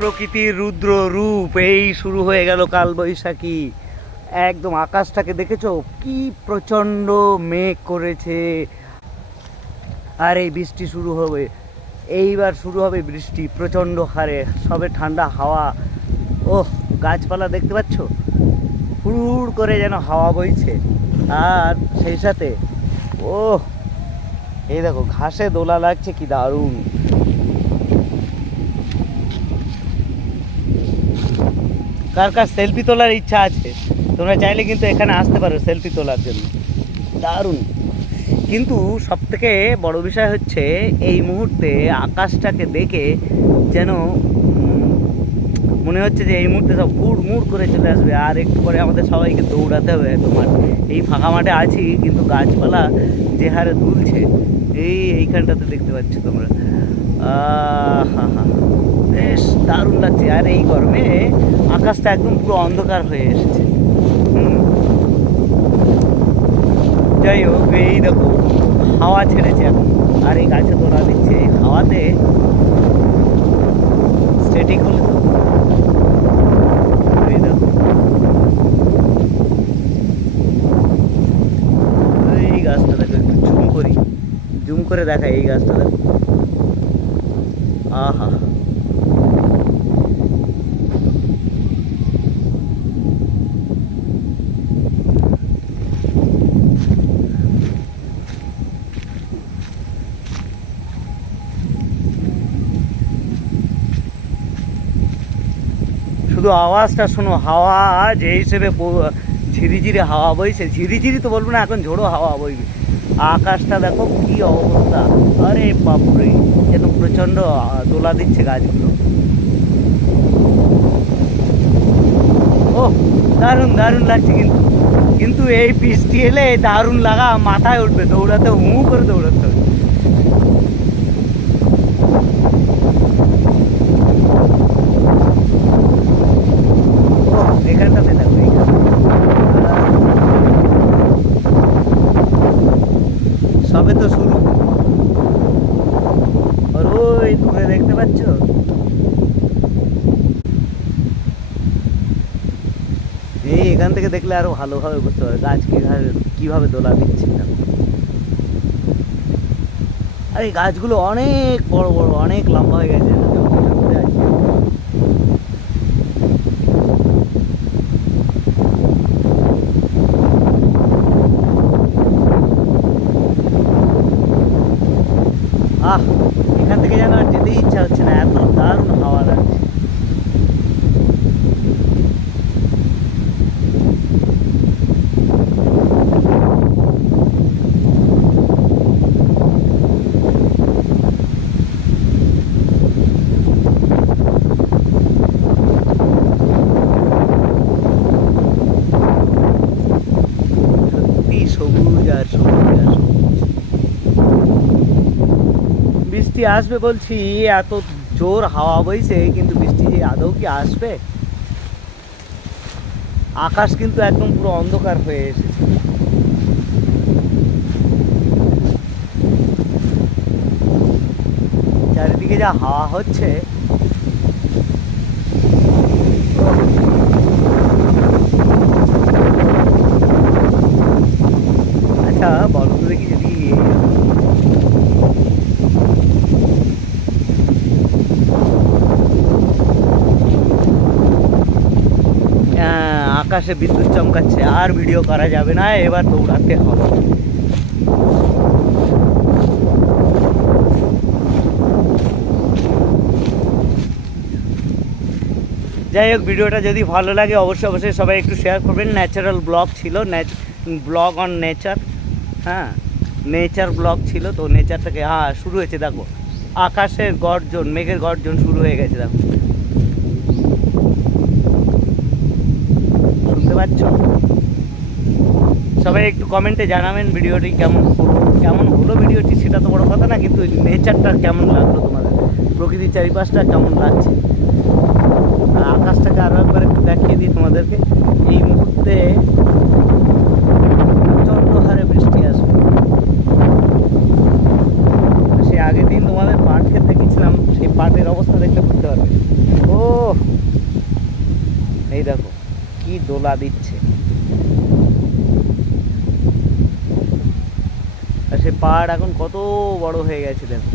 প্রকৃতির রুদ্র রূপ, এই শুরু হয়ে গেল কালবৈশাখী। একদম আকাশটাকে দেখেছো, কি প্রচণ্ড মেঘ করেছে। আর এই বৃষ্টি শুরু হবে, এইবার শুরু হবে বৃষ্টি প্রচণ্ড হারে। সবে ঠান্ডা হাওয়া, ওহ গাছপালা দেখতে পাচ্ছ, হুড় করে যেন হাওয়া বইছে। আর সেই সাথে ওহ এই দেখো ঘাসে দোলা লাগছে, কি দারুণ। কার কার সেলফি তোলার ইচ্ছা আছে, তোমরা চাইলে কিন্তু এখানে আসতে পারো সেলফি তোলার জন্য, দারুণ। কিন্তু সবথেকে বড় বিষয় হচ্ছে এই মুহূর্তে আকাশটাকে দেখে যেন মনে হচ্ছে যে এই মুহূর্তে সব হুড় করে চলে আসবে। আর একটু পরে আমাদের সবাইকে দৌড়াতে হবে। তোমার এই ফাঁকা মাঠে আছি, কিন্তু গাছপালা যে হারে দুলছে, এইখানটাতে দেখতে পাচ্ছ তোমরা। হা হা, বেশ দারুণ লাগছে। আর এই গরমে আকাশটা একদম পুরো অন্ধকার হয়ে এসেছে। যাই হোক, এই দেখো হাওয়া ছেড়েছে এখন, আর এই গাছে তোলা দিচ্ছে, এই হাওয়াতে স্টেটিক হলে তো। এই দেখো এই গাছটা দেখো, একটু জুম করে দেখা, এই গাছটা দেখো, আহা। শুধু আওয়াজটা শোনো, হাওয়া যে হিসেবে ঝিরিঝিরি হাওয়া বইছে, ঝিরিঝিরি তো বলবো না, এখন ঝোড়ো হাওয়া বইবে। আকাশটা দেখো কি অবস্থা, আরে বাপরে, যেন প্রচণ্ড দোলা দিচ্ছে গাছগুলো। ও দারুণ দারুণ লাগছে। কিন্তু কিন্তু এই বৃষ্টি এলে দারুণ লাগা মাথায় উঠবে, দৌড়াতে করে দৌড়াতে হবে। এখানটাতে দেখো, সবে তো শুরু। আর ওই দূরে দেখতে পাচ্ছ, এই এখান থেকে দেখলে আরো ভালোভাবে বুঝতে পারবে গাছ কিভাবে দোলা দিচ্ছে। আর এই গাছগুলো অনেক বড় বড়, অনেক লম্বা হয়ে গেছে। আহ, এখান থেকে যেন আর যেতেই ইচ্ছা হচ্ছে না, এত দারুণ হাওয়া লাগছে। সত্যি সবুজ আর সবুজ আর সবুজ। বৃষ্টি আসবে বলছি, এত জোর হাওয়া বইছে, কিন্তু বৃষ্টি যে আদৌ কি আসবে? আকাশ কিন্তু একদম পুরো অন্ধকার হয়ে এসেছে। চারিদিকে যা হাওয়া হচ্ছে, আচ্ছা বলো তো দেখি, যদি আকাশে বিদ্যুৎ চমকাচ্ছে, আর ভিডিও করা যাবে না, এবার দৌড়াতে হবে। যাই হোক, ভিডিওটা যদি ভালো লাগে অবশ্যই সবাই একটু শেয়ার করবেন। ন্যাচারাল ব্লগ ছিল, ব্লগ অন নেচার, হ্যাঁ নেচার ব্লগ ছিল। তো নেচার থেকে শুরু হয়েছে, দেখো আকাশের গর্জন, মেঘের গর্জন শুরু হয়ে গেছে, দেখো শুনতে পাচ্ছ? সবাই একটু কমেন্টে জানাবেন ভিডিওটি কেমন হলো ভিডিওটি, সেটা তো বড় কথা না, কিন্তু নেচারটা কেমন লাগলো তোমাদের, প্রকৃতির চারিপাশটা কেমন লাগছে। আর আকাশটাকে আরও একবার একটু দেখিয়ে দিই তোমাদেরকে। এই মুহূর্তে প্রচণ্ড হারে বৃষ্টি আসবে। সে আগের দিন তোমাদের পাট ক্ষেত দেখেছিলাম, সেই পাটের অবস্থা দেখলে বুঝতে পারবে। ও দোলা দিচ্ছে। আর সে পাহাড় এখন কত বড় হয়ে গেছে দেখো।